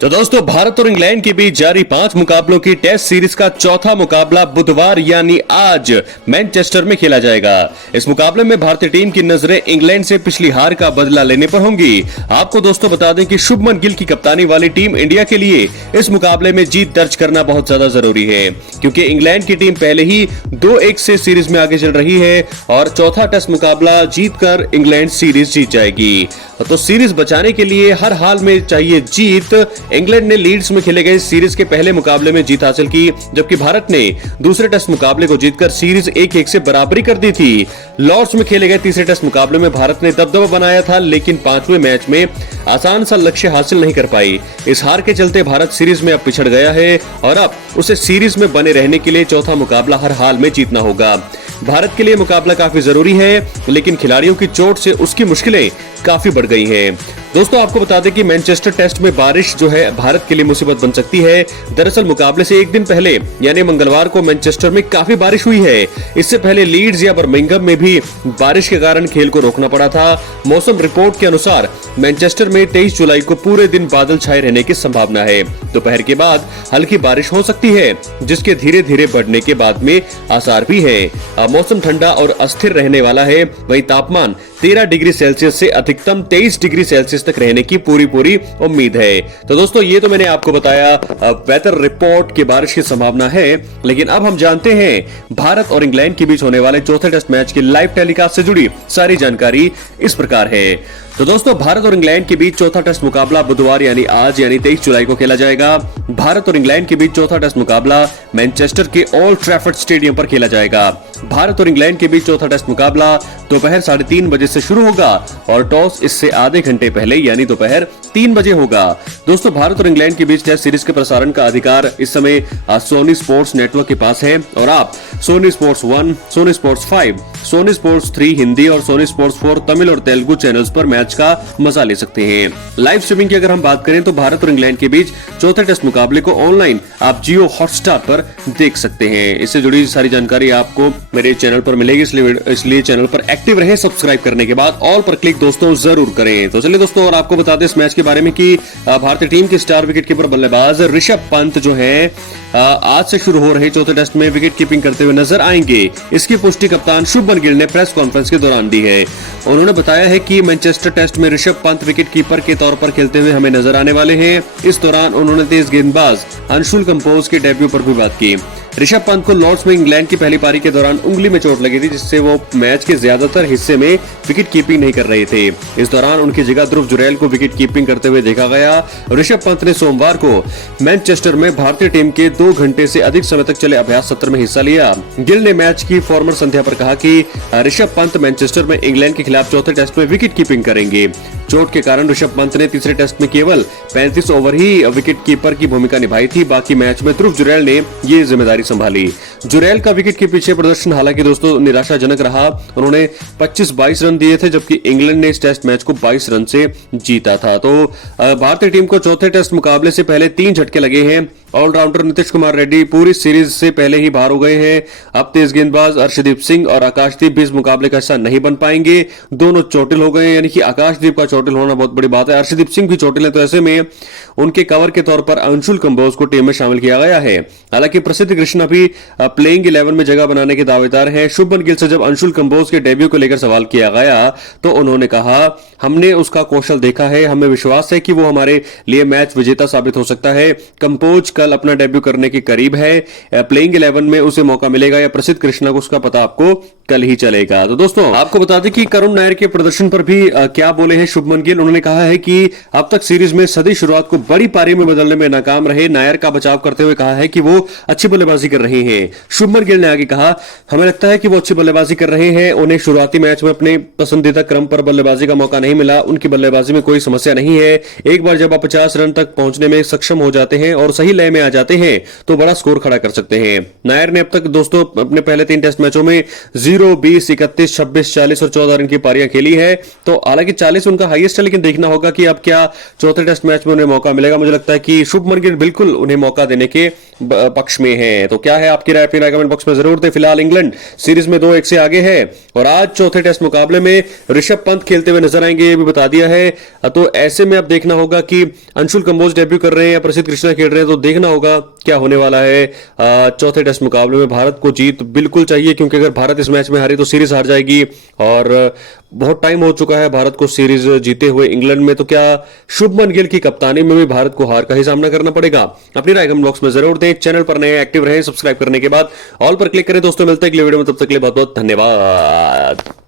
तो दोस्तों, भारत और इंग्लैंड के बीच जारी 5 मुकाबलों की टेस्ट सीरीज का चौथा मुकाबला बुधवार यानी आज मैनचेस्टर में खेला जाएगा। इस मुकाबले में भारतीय टीम की नजरें इंग्लैंड से पिछली हार का बदला लेने पर होंगी। आपको दोस्तों बता दें कि शुभमन गिल की कप्तानी वाली टीम इंडिया के लिए इस मुकाबले में जीत दर्ज करना बहुत ज्यादा जरूरी है, क्योंकि इंग्लैंड की टीम पहले ही 2-1 से सीरीज में आगे चल रही है और चौथा टेस्ट मुकाबला जीतकर इंग्लैंड सीरीज जीत जाएगी। तो सीरीज बचाने के लिए हर हाल में चाहिए जीत। इंग्लैंड ने लीड्स में खेले गए सीरीज के पहले मुकाबले में जीत हासिल की, जबकि भारत ने दूसरे टेस्ट मुकाबले को जीतकर सीरीज 1-1 से बराबरी कर दी थी। लॉर्ड्स में खेले गए तीसरे टेस्ट मुकाबले में भारत ने दबदबा बनाया था, लेकिन 5वें मैच में आसान सा लक्ष्य हासिल नहीं कर पाई। इस हार के चलते भारत सीरीज में अब पिछड़ गया है और अब उसे सीरीज में बने रहने के लिए चौथा मुकाबला हर हाल में जीतना होगा। भारत के लिए मुकाबला काफी जरूरी है, लेकिन खिलाड़ियों की चोट से उसकी मुश्किलें काफी बढ़ गई हैं। दोस्तों, आपको बता दें कि मैनचेस्टर टेस्ट में बारिश जो है भारत के लिए मुसीबत बन सकती है। दरअसल मुकाबले से एक दिन पहले यानी मंगलवार को मैनचेस्टर में काफी बारिश हुई है। इससे पहले लीड्स या बर्मिंघम में भी बारिश के कारण खेल को रोकना पड़ा था। मौसम रिपोर्ट के अनुसार मैनचेस्टर में 23 जुलाई को पूरे दिन बादल छाए रहने की संभावना है। दोपहर के बाद हल्की बारिश हो सकती है, जिसके धीरे धीरे बढ़ने के बाद में आसार भी है। मौसम ठंडा और अस्थिर रहने वाला है। वहीं तापमान 13 डिग्री सेल्सियस से अधिकतम 23 डिग्री सेल्सियस तक रहने की पूरी उम्मीद है। तो दोस्तों, ये तो मैंने आपको बताया वेदर रिपोर्ट की बारिश की संभावना है, लेकिन अब हम जानते हैं भारत और इंग्लैंड के बीच होने वाले चौथे टेस्ट मैच की लाइव टेलीकास्ट से जुड़ी सारी जानकारी इस प्रकार है। तो दोस्तों, भारत और इंग्लैंड के बीच चौथा टेस्ट मुकाबला बुधवार यानी आज यानी 23 जुलाई को खेला जाएगा। भारत और इंग्लैंड के बीच चौथा टेस्ट मुकाबला मैनचेस्टर के ओल्ड ट्रैफर्ड स्टेडियम पर खेला जाएगा। भारत और इंग्लैंड के बीच चौथा टेस्ट मुकाबला दोपहर 3:30 बजे से शुरू होगा और टॉस इससे आधे घंटे पहले यानी दोपहर 3 बजे होगा। दोस्तों, भारत और इंग्लैंड के बीच टेस्ट सीरीज के प्रसारण का अधिकार इस समय सोनी स्पोर्ट्स नेटवर्क के पास है और आप Sony Sports 1, Sony Sports 5, Sony Sports 3 Hindi और सोनी स्पोर्ट्स 4 तमिल और तेलुगु चैनल्स पर मैच का मजा ले सकते हैं। लाइव स्ट्रीमिंग की अगर हम बात करें तो भारत और इंग्लैंड के बीच चौथे टेस्ट मुकाबले को ऑनलाइन आप जियो हॉटस्टार पर देख सकते हैं। इससे जुड़ी सारी जानकारी आपको मेरे चैनल पर मिलेगी, इसलिए चैनल पर एक्टिव रहे। सब्सक्राइब करने के बाद ऑल पर क्लिक दोस्तों जरूर करें। तो चलिए दोस्तों, और आपको बता दें इस मैच के बारे में कि भारतीय टीम के स्टार विकेटकीपर बल्लेबाज ऋषभ पंत जो है आज से शुरू हो रहे चौथे टेस्ट में विकेट कीपिंग करते हुए नजर आएंगे। इसकी पुष्टि कप्तान शुभमन गिल ने प्रेस कॉन्फ्रेंस के दौरान दी है। उन्होंने बताया है कि मैनचेस्टर टेस्ट में ऋषभ पंत विकेट कीपर के तौर पर खेलते हुए हमें नजर आने वाले हैं। इस दौरान उन्होंने तेज गेंदबाज अंशुल कंपोज के डेब्यू पर भी बात की। ऋषभ पंत को लॉर्ड्स में इंग्लैंड की पहली पारी के दौरान उंगली में चोट लगी थी, जिससे वो मैच के ज्यादातर हिस्से में विकेट कीपिंग नहीं कर रहे थे। इस दौरान उनकी जगह ध्रुव जुरैल को विकेट कीपिंग करते हुए देखा गया। ऋषभ पंत ने सोमवार को मैनचेस्टर में भारतीय टीम के 2 घंटे से अधिक समय तक चले अभ्यास सत्र में हिस्सा लिया। गिल ने मैच की फॉर्मर संध्या पर कहा कि ऋषभ पंत मैनचेस्टर में इंग्लैंड के खिलाफ चौथे टेस्ट में विकेट कीपिंग करेंगे। चोट के कारण ऋषभ पंत ने तीसरे टेस्ट में केवल 35 ओवर ही विकेट कीपर की भूमिका निभाई थी। बाकी मैच में ध्रुव जुरैल ने ये जिम्मेदारी संभाली। जुरैल का विकेट के पीछे प्रदर्शन हालांकि दोस्तों निराशाजनक रहा। उन्होंने 25-22 रन दिए थे, जबकि इंग्लैंड ने इस टेस्ट मैच को 22 रन से जीता था। तो भारतीय टीम को चौथे टेस्ट मुकाबले से पहले 3 झटके लगे हैं। ऑलराउंडर नीतीश कुमार रेड्डी पूरी सीरीज से पहले ही बाहर हो गए हैं। अब तेज गेंदबाज अर्शदीप सिंह और आकाशदीप भी इस मुकाबले का हिस्सा नहीं बन पाएंगे। दोनों चोटिल हो गए, यानी कि आकाशदीप का चोटिल होना बहुत बड़ी बात है। अर्शदीप सिंह भी चोटिल है, तो ऐसे में उनके कवर के तौर पर अंशुल कंबोज को टीम में शामिल किया गया है। हालांकि प्रसिद्ध कृष्णा भी प्लेइंग 11 में जगह बनाने के दावेदार हैं। शुभमन गिल से जब अंशुल कंबोज के डेब्यू को लेकर सवाल किया गया तो उन्होंने कहा, हमने उसका कौशल देखा है, हमें विश्वास है कि वो हमारे लिए मैच विजेता साबित हो सकता है। कंबोज कल अपना डेब्यू करने के करीब है। प्लेइंग 11 में उसे मौका मिलेगा या प्रसिद्ध कृष्णा को, उसका पता आपको कल ही चलेगा। तो दोस्तों, आपको बता दें कि करुण नायर के प्रदर्शन पर भी क्या बोले हैं शुभमन गिल। उन्होंने कहा है कि अब तक सीरीज में सदी शुरुआत को बड़ी पारी में बदलने में नाकाम रहे। नायर का बचाव करते हुए कहा है कि वो अच्छी बल्लेबाजी कर रहे हैं। शुभमन गिल ने आगे कहा, हमें लगता है कि वो अच्छी बल्लेबाजी कर रहे हैं। उन्हें शुरुआती मैच में अपने पसंदीदा क्रम पर बल्लेबाजी का मौका नहीं मिला। उनकी बल्लेबाजी में कोई समस्या नहीं है। एक बार जब आप 50 रन तक पहुंचने में सक्षम हो जाते हैं और सही लय लय में आ जाते हैं तो बड़ा स्कोर खड़ा कर सकते हैं। नायर ने अब तक दोस्तों अपने पहले 3 टेस्ट मैचों में 0, 20, 31, 26, 40 और 14 रन की पारियां खेली है। तो हालांकि 40 उनका हाईएस्ट है, लेकिन देखना होगा कि अब क्या चौथे टेस्ट मैच में उन्हें मौका मिलेगा। मुझे लगता है कि शुभमन गिल बिल्कुल उन्हें मौका देने के पक्ष में है। तो क्या है आपकी राय? अपनी राय कमेंट बॉक्स में जरूर दें। फिलहाल इंग्लैंड सीरीज में 2-1 से आगे है और आज चौथे टेस्ट मुकाबले में ऋषभ पंत खेलते हुए नजर आएंगे, ये भी बता दिया है। तो ऐसे में अब देखना होगा कि अंशुल कंबोज डेब्यू कर रहे हैं या प्रसिद्ध कृष्णा खेल रहे हैं, तो देखना होगा क्या होने वाला है। चौथे टेस्ट मुकाबले में भारत को जीत बिल्कुल चाहिए, क्योंकि अगर भारत इस मैच में हारी तो सीरीज हार जाएगी और बहुत टाइम हो चुका है भारत को सीरीज जीते हुए इंग्लैंड में। तो क्या शुभमन गिल की कप्तानी में भी भारत को हार का ही सामना करना पड़ेगा? अपनी राय कमेंट बॉक्स में जरूर दें। चैनल पर नए एक्टिव रहें, सब्सक्राइब करने के बाद ऑल पर क्लिक करें। दोस्तों मिलते हैं अगले वीडियो में, तब तक के लिए बहुत बहुत धन्यवाद।